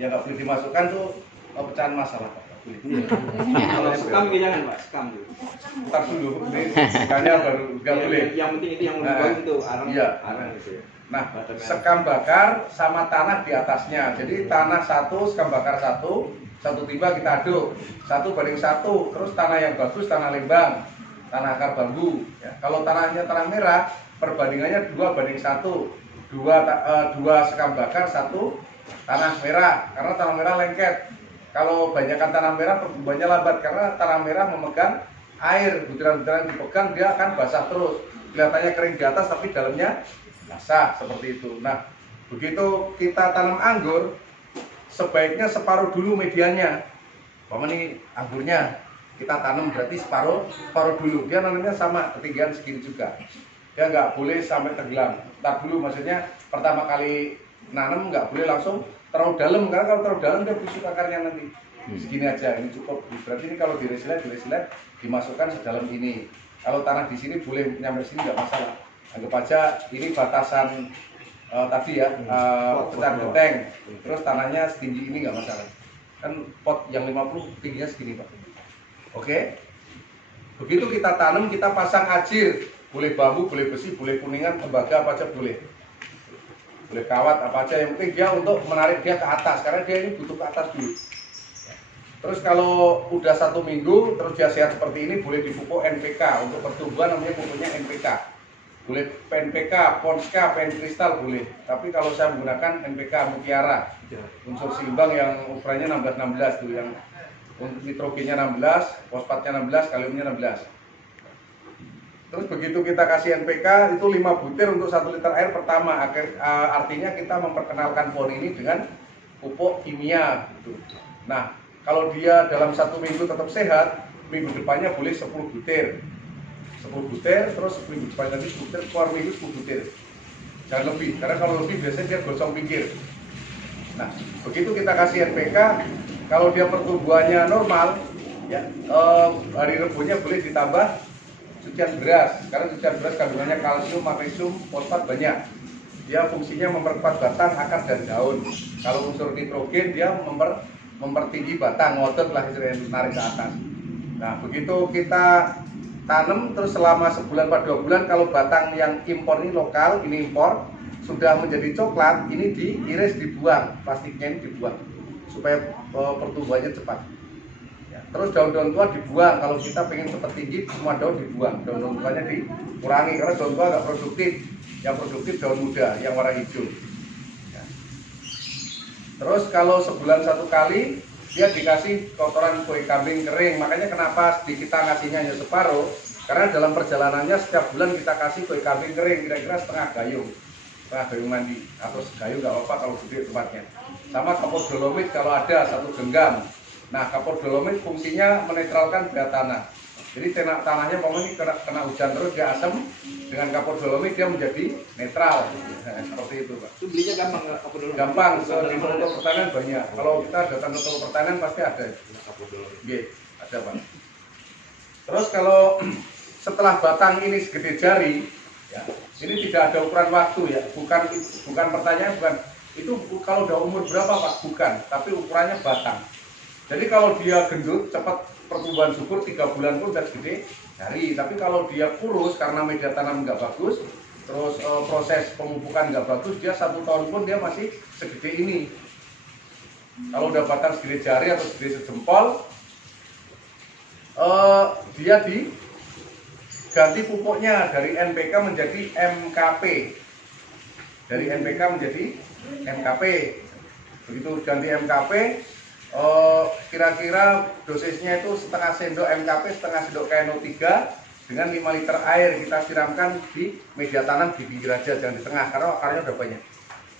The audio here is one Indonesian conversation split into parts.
yang nggak boleh dimasukkan tuh pecahan masalah. Kalau sekam jangan Pak, sekam dulu. Ntar dulu, ini sekanya baru nggak boleh. Yang penting itu yang bagus itu arang, iya. arang itu ya. Nah, sekam bakar sama tanah di atasnya. Jadi tanah satu, sekam bakar satu timba kita aduk 1:1. Terus tanah yang bagus, tanah lembang, tanah akar bambu. Ya. Kalau tanahnya tanah merah, perbandingannya 2:1. Dua sekam bakar, 1 tanah merah. Karena tanah merah lengket. Kalau banyakkan tanah merah, pertumbuhannya lambat karena tanah merah memegang air. Butiran-butiran dipegang dia akan basah terus. Kelihatannya kering di atas tapi dalamnya basah seperti itu. Nah, begitu kita tanam anggur, sebaiknya separuh dulu mediannya. Paman ini anggurnya kita tanam berarti separuh dulu. Dia nanamnya sama ketinggian segini juga. Dia nggak boleh sampai tenggelam. Tak dulu, maksudnya pertama kali nanam nggak boleh langsung terlalu dalam, karena kalau terlalu dalam dia busuk akarnya nanti. Segini aja, ini cukup. Berarti ini kalau diresilet dimasukkan sedalam ini. Kalau tanah di sini boleh nyampe sini nggak masalah. Anggap aja ini batasan tadi ya, pecahan genteng. Terus tanahnya setinggi ini nggak masalah. Kan pot yang 50 tingginya segini Pak. Oke. Begitu kita tanam, kita pasang ajir. Boleh bambu, boleh besi, boleh kuningan, tembaga apa aja boleh. Boleh kawat apa aja, yang penting dia untuk menarik dia ke atas, karena dia ini butuh ke atas dulu. Terus kalau udah 1 minggu terus dia sehat seperti ini, boleh dipupuk NPK. Untuk pertumbuhan namanya pupuknya NPK. Boleh PNPK, Ponska, PN Kristal boleh. Tapi kalau saya menggunakan NPK Mutiara, unsur seimbang yang ukurannya 16-16 tuh, yang nitrogennya 16, fosfatnya 16, kaliumnya 16. Terus begitu kita kasih NPK itu 5 butir untuk 1 liter air pertama. Artinya kita memperkenalkan pohon ini dengan pupuk kimia gitu. Nah, kalau dia dalam 1 minggu tetap sehat, minggu depannya boleh 10 butir. 10 butir, terus minggu depan nanti 10 butir, keluar minggu 10 butir. Jangan lebih, karena kalau lebih biasanya dia gosong pinggir. Nah, begitu kita kasih NPK, kalau dia pertumbuhannya normal, ya hari rebusnya boleh ditambah cucian beras, karena cucian beras kandungannya kalsium, magnesium, fosfat banyak. Dia fungsinya memperkuat batang, akar, dan daun. Kalau unsur nitrogen dia mempertinggi batang, ngotot lah istilahnya, menarik ke atas. Nah, begitu kita tanam terus selama sebulan atau 2 bulan, kalau batang yang impor ini lokal, ini impor, sudah menjadi coklat, ini diiris, dibuang, plastiknya ini dibuang supaya pertumbuhannya cepat. Terus daun-daun tua dibuang, kalau kita pengen cepat tinggi semua daun dibuang, daun-daun tuanya dikurangi karena daun tua nggak produktif. Yang produktif daun muda yang warna hijau. Ya. Terus kalau sebulan 1 kali dia dikasih kotoran kue kambing kering. Makanya kenapa kita ngasihnya hanya separuh, karena dalam perjalanannya setiap bulan kita kasih kue kambing kering, kira-kira setengah gayung mandi, atau segayung nggak apa-apa kalau gede tempatnya. Sama kapur dolomit kalau ada 1 genggam. Nah, kapur dolomit fungsinya menetralkan berat tanah. Jadi tanahnya ini kena hujan terus dia asam, dengan kapur dolomit dia menjadi netral. Nah, seperti itu Pak. Itu belinya gampang nggak kapur dolomit? Gampang, di toko pertanian banyak. Kalau kita datang ke toko pertanian pasti ada. Kapur dolomit. Iya, ada Pak. Terus kalau setelah batang ini segede jari, ya, ini tidak ada ukuran waktu ya. Bukan pertanyaan, bukan itu kalau udah umur berapa Pak? Bukan, tapi ukurannya batang. Jadi kalau dia gendut, cepat pertumbuhan subur, 3 bulan pun udah segede jari. Tapi kalau dia kurus karena media tanam nggak bagus, terus proses pemupukan nggak bagus, dia 1 tahun pun dia masih segede ini. Kalau udah batang segede jari atau segede sejempol, dia diganti pupuknya dari NPK menjadi MKP. Dari NPK menjadi MKP. Begitu ganti MKP, kira-kira dosisnya itu setengah sendok MKP, setengah sendok KNO3 dengan 5 liter air kita siramkan di media tanam di pinggir aja, jangan di tengah karena akarnya udah banyak.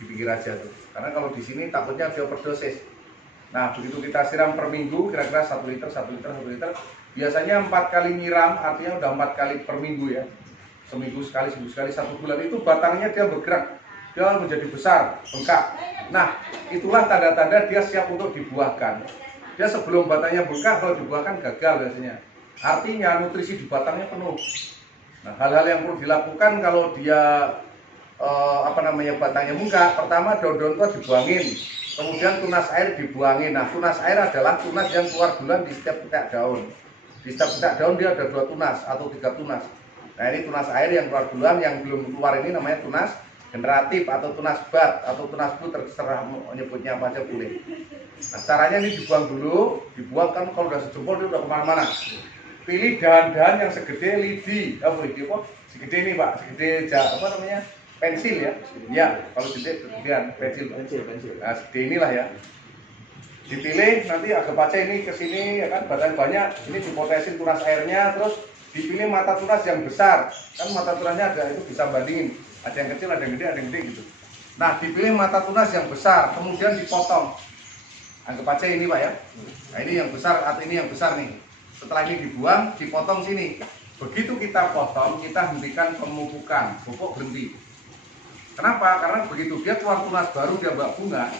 Di pinggir aja tuh. Karena kalau di sini takutnya dia overdosis. Nah, begitu kita siram per minggu kira-kira 1 liter. Biasanya 4 kali nyiram, artinya udah 4 kali per minggu ya. Seminggu sekali, 1 bulan itu batangnya dia bergerak. Dia menjadi besar, bengkak. Nah, itulah tanda-tanda dia siap untuk dibuahkan. Dia sebelum batangnya bengkak, kalau dibuahkan gagal biasanya. Artinya nutrisi di batangnya penuh. Nah, hal-hal yang perlu dilakukan kalau dia batangnya bengkak. Pertama, daun-daun tua dibuangin. kemudian tunas air dibuangin. Nah, tunas air adalah tunas yang keluar bulan di setiap petak daun. Di setiap petak daun dia ada 2 tunas atau 3 tunas. Nah, ini tunas air yang keluar bulan, yang belum keluar ini namanya tunas generatif atau tunas bat atau tunas bu, terserah menyebutnya apa aja boleh. Nah, caranya ini dibuang dulu, dibuang kan kalau udah sejempol dia udah kemana-mana. Pilih dahan-dahan yang segede lidi, segede ini Pak, segede apa namanya, pensil ya, ya kalau gede kegedean pensil. Nah, segede inilah ya. Dipilih nanti agak baca ini ke sini ya kan, badan banyak, ini dipotesin tunas airnya, terus dipilih mata tunas yang besar, kan mata tunasnya ada itu bisa bandingin. Ada yang kecil, ada yang gede gitu. Nah, dipilih mata tunas yang besar, kemudian dipotong. Anggap aja ini Pak ya. Nah, ini yang besar atau ini yang besar nih. Setelah ini dibuang, dipotong sini. Begitu kita potong, kita hentikan pemupukan, pupuk berhenti. Kenapa? Karena begitu dia keluar tunas baru, dia mbak bunga,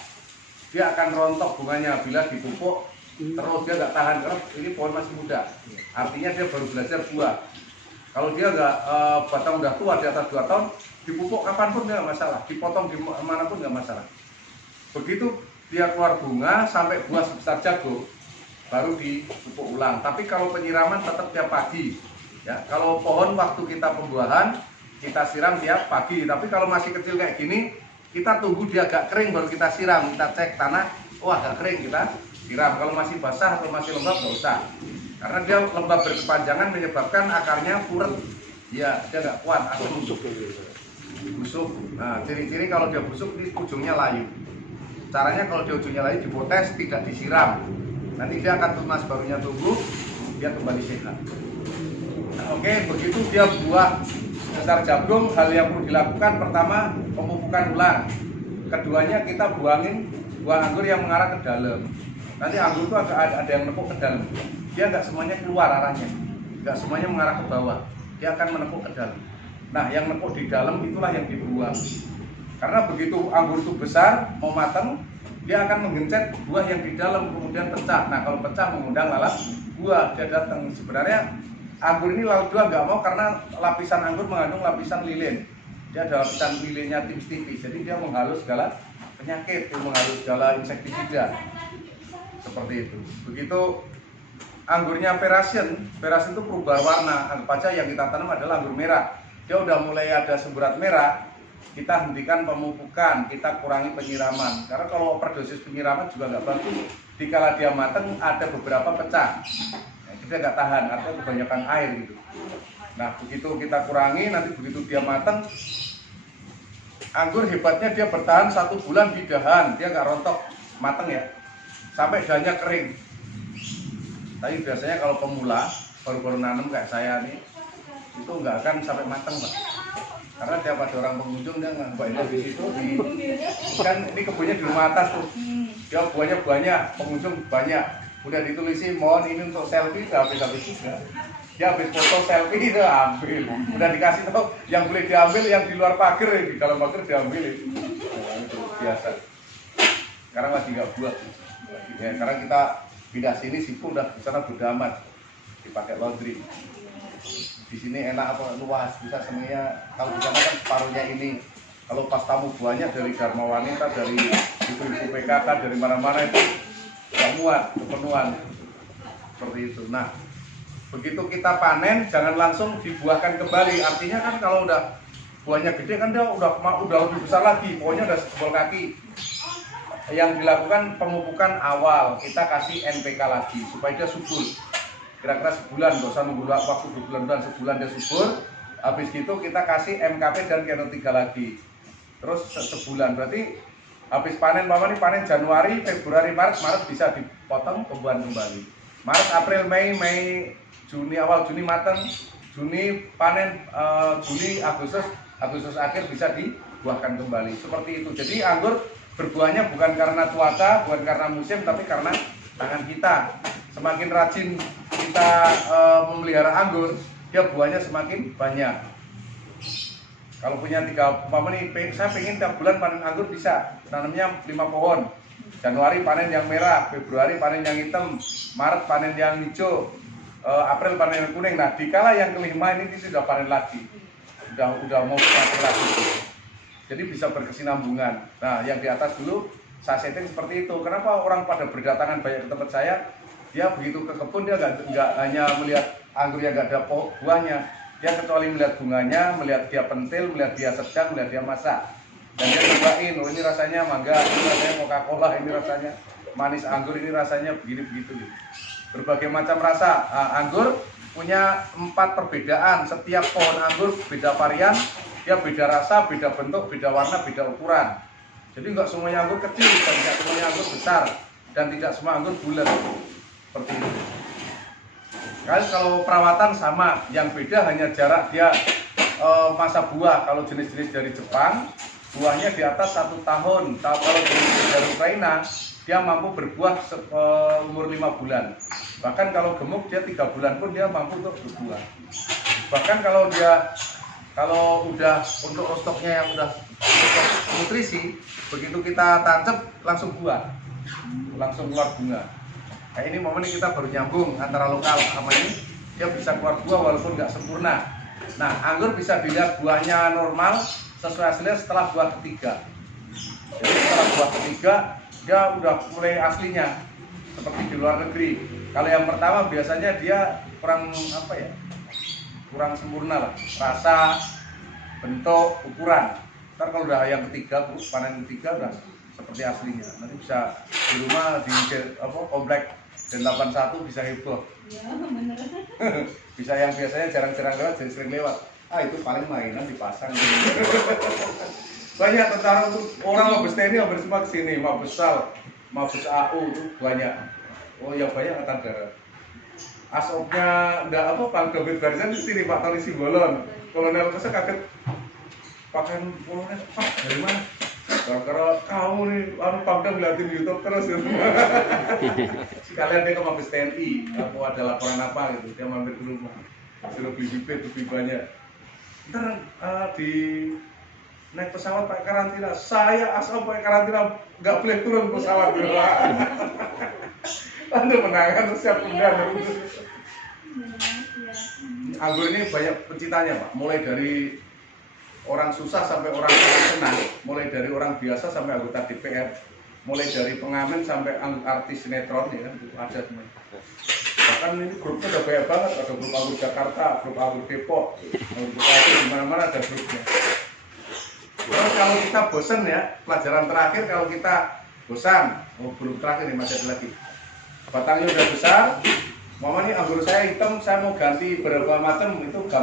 dia akan rontok bunganya bila dipupuk terus dia nggak tahan karena ini pohon masih muda. Artinya dia baru belajar buah. Kalau dia nggak batang udah tua di atas 2 tahun, dipupuk kapanpun nggak masalah, dipotong di mana pun nggak masalah. Begitu dia keluar bunga sampai buah sebesar jagung, baru dipupuk ulang. Tapi kalau penyiraman tetap tiap pagi. Ya, kalau pohon waktu kita pembuahan kita siram tiap pagi. Tapi kalau masih kecil kayak gini, kita tunggu dia agak kering baru kita siram. Kita cek tanah, oh agak kering kita siram. Kalau masih basah atau masih lembab nggak usah. Karena dia lembab berkepanjangan menyebabkan akarnya puret. Ya, dia nggak kuat atau busuk. Busuk. Nah, ciri-ciri kalau dia busuk ini ujungnya layu. Caranya kalau dia ujungnya layu dipotes, tidak disiram. Nanti dia akan tunas barunya tumbuh, dia kembali sehat. Nah, oke, begitu dia buah besar jagung, hal yang perlu dilakukan pertama pemupukan ulang. Keduanya kita buangin buah anggur yang mengarah ke dalam. Nanti anggur itu ada yang menepuk ke dalam. Dia nggak semuanya keluar arahnya, nggak semuanya mengarah ke bawah. Dia akan menepuk ke dalam. Nah, yang menepuk di dalam itulah yang dibuang. Karena begitu anggur itu besar, mau matang, dia akan menggencet buah yang di dalam kemudian pecah. Nah, kalau pecah mengundang lalat buah, dia datang. Sebenarnya anggur ini lalat buah nggak mau karena lapisan anggur mengandung lapisan lilin. Dia ada lapisan lilinnya tipis-tipis, jadi dia menghalus segala penyakit, dia menghalus segala insektisida. Seperti itu. Begitu anggurnya Veraceon itu perubahan warna. Anggap aja yang kita tanam adalah anggur merah. Dia udah mulai ada semburat merah, kita hentikan pemupukan, kita kurangi penyiraman. Karena kalau overdosis penyiraman juga nggak bagus. Dikala dia matang ada beberapa pecah, dia nggak tahan, artinya kebanyakan air gitu. Nah, begitu kita kurangi, nanti begitu dia matang, anggur hebatnya dia bertahan 1 bulan di dahan, dia nggak rontok, matang ya, sampai dahannya kering. Tapi biasanya kalau pemula baru-baru nanam kayak saya nih, itu nggak akan sampai matang Pak. Karena tiap ada orang pengunjung dia nggak di situ, kan ini kebunnya di rumah atas tuh, dia buahnya banyak, pengunjung banyak, udah ditulisi mohon ini untuk selfie, habis juga. Dia habis foto selfie itu ambil, udah dikasih tahu yang boleh diambil yang di luar pagar, di dalam pagar diambil. Nah, itu biasa. Sekarang masih nggak buat, ya karena kita pindah sini sipu udah di sana bodo amat, dipakai laundry. Di sini enak apa luas, bisa semuanya. Kalau di sana kan separuhnya ini. Kalau pas tamu buahnya dari Dharma Wanita, dari ibu-ibu PKK, dari mana-mana itu nggak muat, kepenuhan. Seperti itu. Nah, begitu kita panen, jangan langsung dibuahkan kembali. Artinya kan kalau udah buahnya gede kan dia udah lebih besar lagi, pokoknya udah sejempol kaki. Yang dilakukan pemupukan awal, kita kasih NPK lagi supaya dia subur. Kira-kira sebulan, nggak usah nunggu waktu 2 bulan, sebulan dia subur. Habis itu kita kasih MKP dan Keno 3 lagi. Terus sebulan, berarti habis panen, Bapak ini panen Januari, Februari, Maret bisa dipotong pembuahan kembali. Maret, April, Mei, Juni, awal Juni matang, Juni panen, Juli, Agustus akhir bisa dibuahkan kembali. Seperti itu. Jadi anggur berbuahnya bukan karena cuaca, bukan karena musim, tapi karena tangan kita. Semakin rajin kita memelihara anggur, dia buahnya semakin banyak. Kalau punya 3, saya pengen tiap bulan panen anggur bisa, tanamnya 5 pohon. Januari panen yang merah, Februari panen yang hitam, Maret panen yang hijau, April panen yang kuning. Nah, dikala yang kelima ini sudah panen lagi, udah mau panen lagi. Jadi bisa berkesinambungan. Nah, yang di atas dulu sasetin seperti itu. Kenapa orang pada berdatangan banyak ke tempat saya? Dia begitu ke kebun dia nggak hanya melihat anggur yang nggak ada buahnya, dia kecuali melihat bunganya, melihat dia pentil, melihat dia sedang, melihat dia masak, dan dia cobain, oh ini rasanya mangga, ini rasanya Coca-Cola, ini rasanya manis anggur, ini rasanya begini begitu. Berbagai macam rasa. Anggur punya 4 perbedaan. Setiap pohon anggur beda varian, dia beda rasa, beda bentuk, beda warna, beda ukuran. Jadi nggak semuanya anggur kecil dan tidak semuanya anggur besar dan tidak semua anggur bulat seperti itu. Kalau perawatan sama, yang beda hanya jarak dia masa buah. Kalau jenis-jenis dari Jepang buahnya di atas 1 tahun. Kalau jenis dari Ukraina dia mampu berbuah umur 5 bulan. Bahkan kalau gemuk dia 3 bulan pun dia mampu untuk berbuah. Bahkan kalau udah untuk rostoknya yang udah nutrisi, begitu kita tancap langsung buah, langsung keluar bunga. Nah ini momen kita baru nyambung antara lokal sama ini, dia bisa keluar buah walaupun nggak sempurna. Nah anggur bisa dilihat buahnya normal sesuai hasilnya setelah buah ketiga. Jadi setelah buah ketiga dia udah mulai aslinya seperti di luar negeri. Kalau yang pertama biasanya dia kurang kurang sempurna lah, rasa, bentuk, ukuran. Ntar kalau udah yang ketiga, panen ketiga udah seperti aslinya. Nanti bisa di rumah di komplek dan 81 bisa heboh. Ya, bener. Bisa yang biasanya jarang-jarang lewat jadi sering lewat. Itu paling mainan dipasang. Banyak tentara tuh orang Mabes TNI hampir semua kesini, Mabes SAL, Mabes AU itu banyak. Oh yang banyak angkatan darat. Asopnya enggak Pak David Barisan di sini, Pak Tony Simbolon. Kolonel Kesek kaget pakaian kolonel, Pak dari mana? Karena kamu nih, Pangdam ngeliatin YouTube terus gitu. Sekalian dia ke Mabes TNI, aku ada laporan apa gitu, dia mampir ke rumah. Suruh beli bibit lebih banyak. Ntar di naik pesawat pakai karantina, saya asal pakai karantina nggak boleh turun pesawat gitu. Anda menangan siap undang. Anggur ini banyak pencintanya Pak, mulai dari orang susah sampai orang senang, mulai dari orang biasa sampai anggota DPR, mulai dari pengamen sampai artis sinetron ya kan, itu ada semuanya. Bahkan ini grupnya udah banyak banget, ada grup anggur Jakarta, grup anggur Depok, grup anggur di mana-mana ada grupnya. Terus kalau kita bosan ya, pelajaran terakhir kalau kita bosan, belum terakhir nih masih ada lagi. Batangnya udah besar, mama nih anggur saya hitam, saya mau ganti berapa macam itu